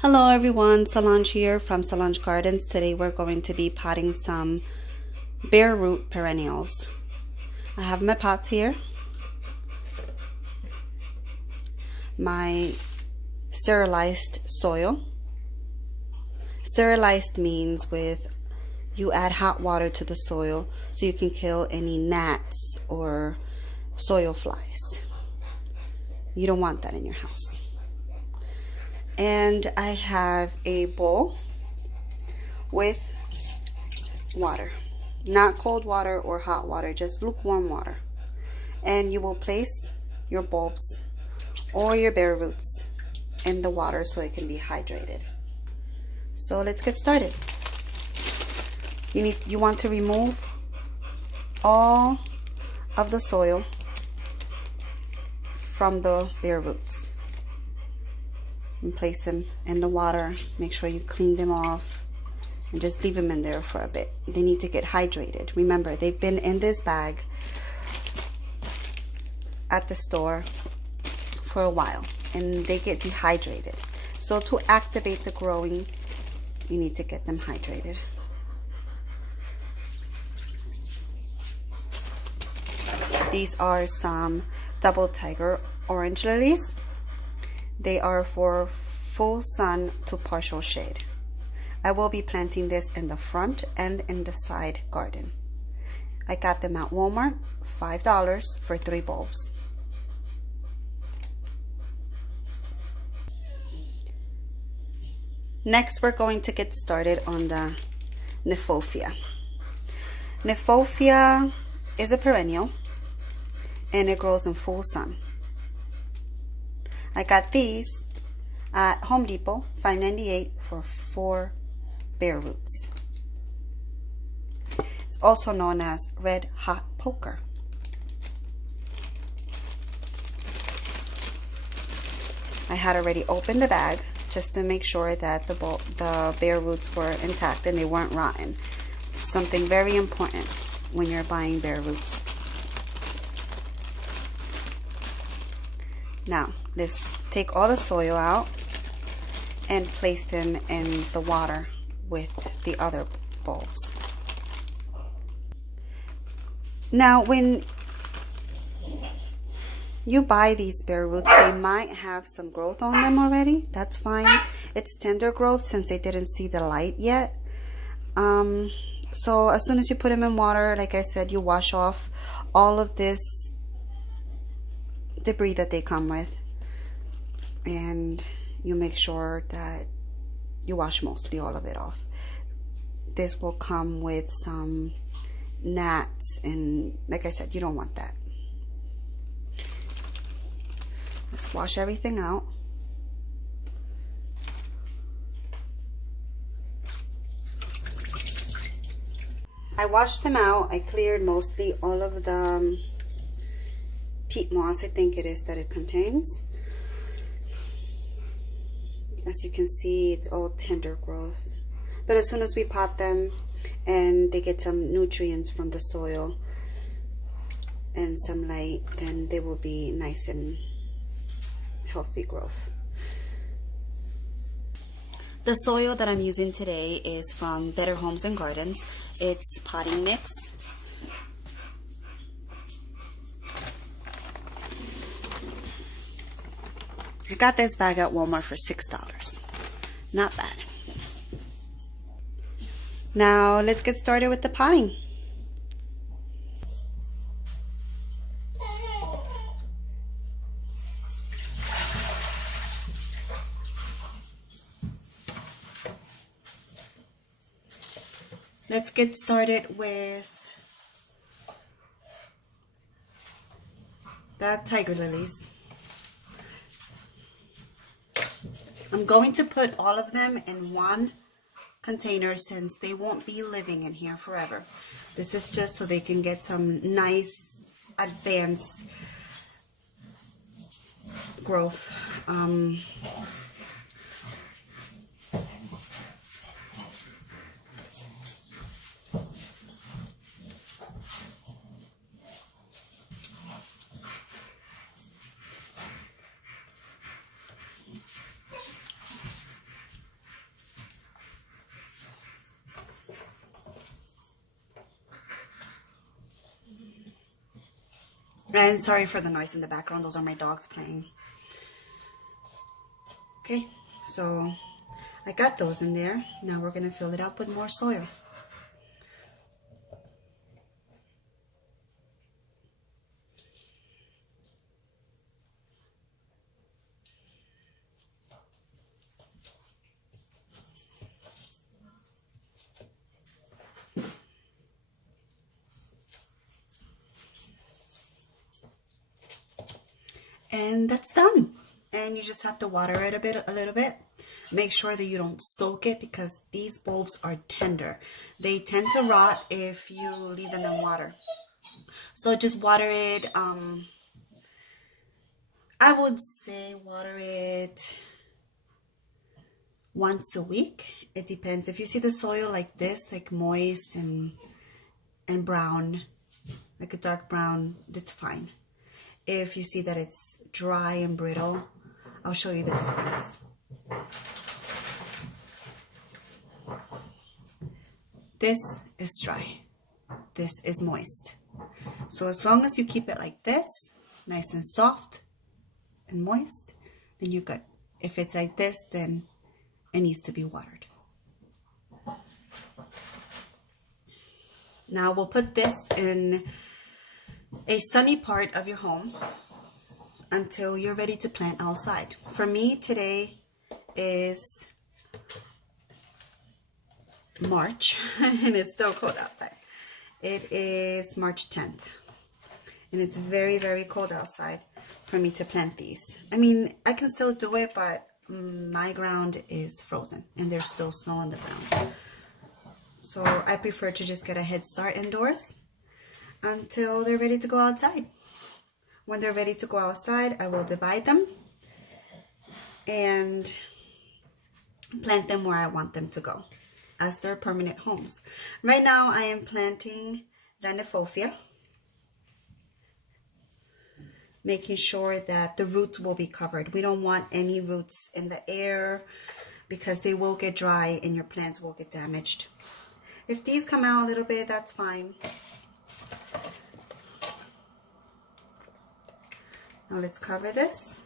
Hello everyone, Solange here from Solange Gardens. Today we're going to be potting some Bareroot Perennials. I have my pots here, my sterilized soil. Sterilized means you add hot water to the soil so you can kill any gnats or soil flies. You don't want that in your house. And I have a bowl with water, not cold water or hot water, just lukewarm water. And you will place your bulbs or your bare roots in the water so it can be hydrated. So let's get started. You want to remove all of the soil from the bare roots and place them in the water. Make sure you clean them off and just leave them in there for a bit. They need to get hydrated. Remember, they've been in this bag at the store for a while and they get dehydrated. So to activate the growing, you need to get them hydrated. These are some double tiger orange lilies. They are for full sun to partial shade. I will be planting this in the front and in the side garden. I got them at Walmart, $5 for 3 bulbs. Next, we're going to get started on the Kniphofia. Kniphofia is a perennial and it grows in full sun. I got these at Home Depot, $5.98 for 4 bare roots. It's also known as red hot poker. I had already opened the bag just to make sure that the bare roots were intact and they weren't rotten. It's something very important when you're buying bare roots. Now, let's take all the soil out and place them in the water with the other bulbs. Now, when you buy these bare roots, they might have some growth on them already. That's fine. It's tender growth since they didn't see the light yet. So as soon as you put them in water, like I said, you wash off all of this debris that they come with, and you make sure that you wash mostly all of it off. This will come with some gnats, and like I said, you don't want that. Let's wash everything out. I washed them out. I cleared mostly all of the peat moss, I think it is, that it contains. As you can see, it's all tender growth. But as soon as we pot them and they get some nutrients from the soil and some light, then they will be nice and healthy growth. The soil that I'm using today is from Better Homes and Gardens. It's potting mix. I got this bag at Walmart for $6. Not bad. Now let's get started with the potting. Let's get started with the tiger lilies. I'm going to put all of them in one container since they won't be living in here forever. This is just so they can get some nice advanced growth. And sorry for the noise in the background, those are my dogs playing. Okay, so I got those in there. Now we're gonna fill it up with more soil. And that's done. And you just have to water it a little bit. Make sure that you don't soak it because these bulbs are tender. They tend to rot if you leave them in water. So just water it, I would say water it once a week. It depends. If you see the soil like this, like moist and brown, like a dark brown, that's fine. If you see that it's dry and brittle, I'll show you the difference. This is dry. This is moist. So as long as you keep it like this, nice and soft and moist, then you're good. If it's like this, then it needs to be watered. Now we'll put this in a sunny part of your home until you're ready to plant outside. For me, today is March and it's still cold outside. It is March 10th and it's very, very cold outside for me to plant these. I mean, I can still do it, but my ground is frozen and there's still snow on the ground. So I prefer to just get a head start indoors until they're ready to go outside. When they're ready to go outside, I will divide them and plant them where I want them to go as their permanent homes. Right now I am planting the Kniphofia, making sure that the roots will be covered. We don't want any roots in the air because they will get dry and your plants will get damaged. If these come out a little bit, that's fine. Now let's cover this.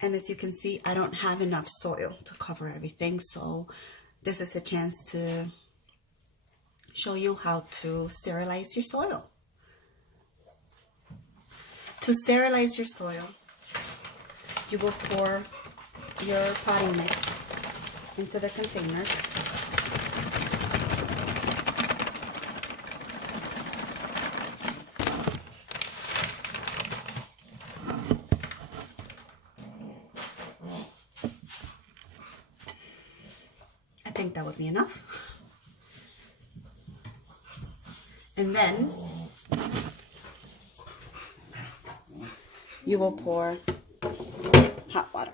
And as you can see, I don't have enough soil to cover everything, so this is a chance to show you how to sterilize your soil. To sterilize your soil, you will pour your potting mix into the container. I think that would be enough. And then you will pour hot water.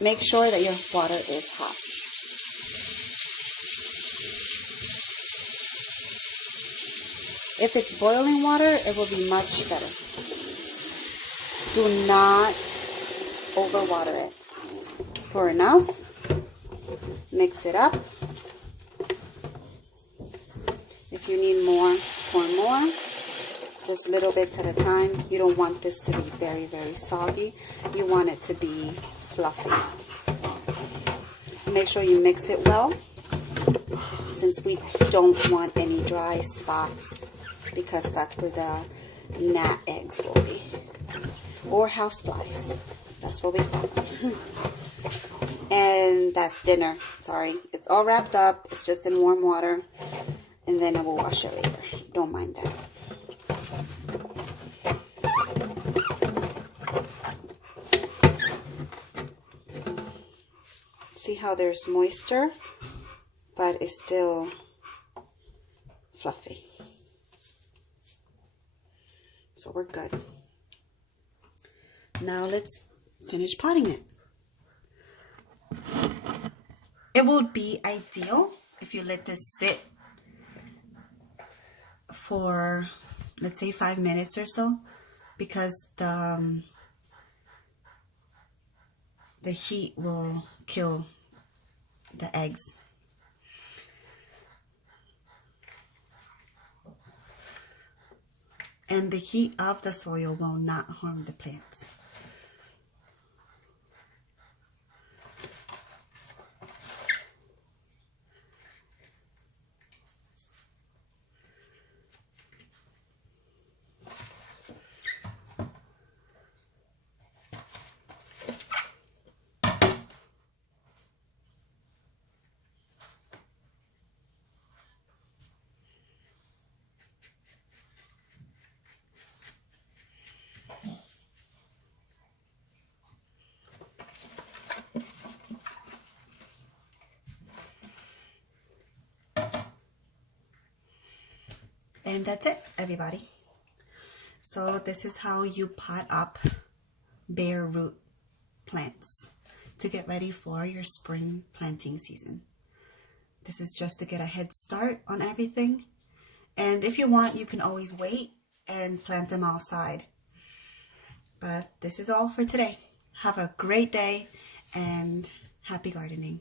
Make sure that your water is hot. If it's boiling water, it will be much better. Do not overwater it. Just pour enough. Mix it up. If you need more, pour more. Just little bits at a time. You don't want this to be very, very soggy. You want it to be fluffy. Make sure you mix it well, since we don't want any dry spots, because that's where the gnat eggs will be, or house flies. That's what we call them. And that's dinner. Sorry, it's all wrapped up. It's just in warm water, and then I will wash it later. Don't mind that. See how there's moisture, but it's still fluffy. So we're good. Now let's finish potting it. It would be ideal if you let this sit for, let's say, 5 minutes or so, because the the heat will kill the eggs. And the heat of the soil will not harm the plants. And that's it, everybody. So this is how you pot up bare root plants to get ready for your spring planting season. This is just to get a head start on everything. And if you want, you can always wait and plant them outside. But this is all for today. Have a great day and happy gardening.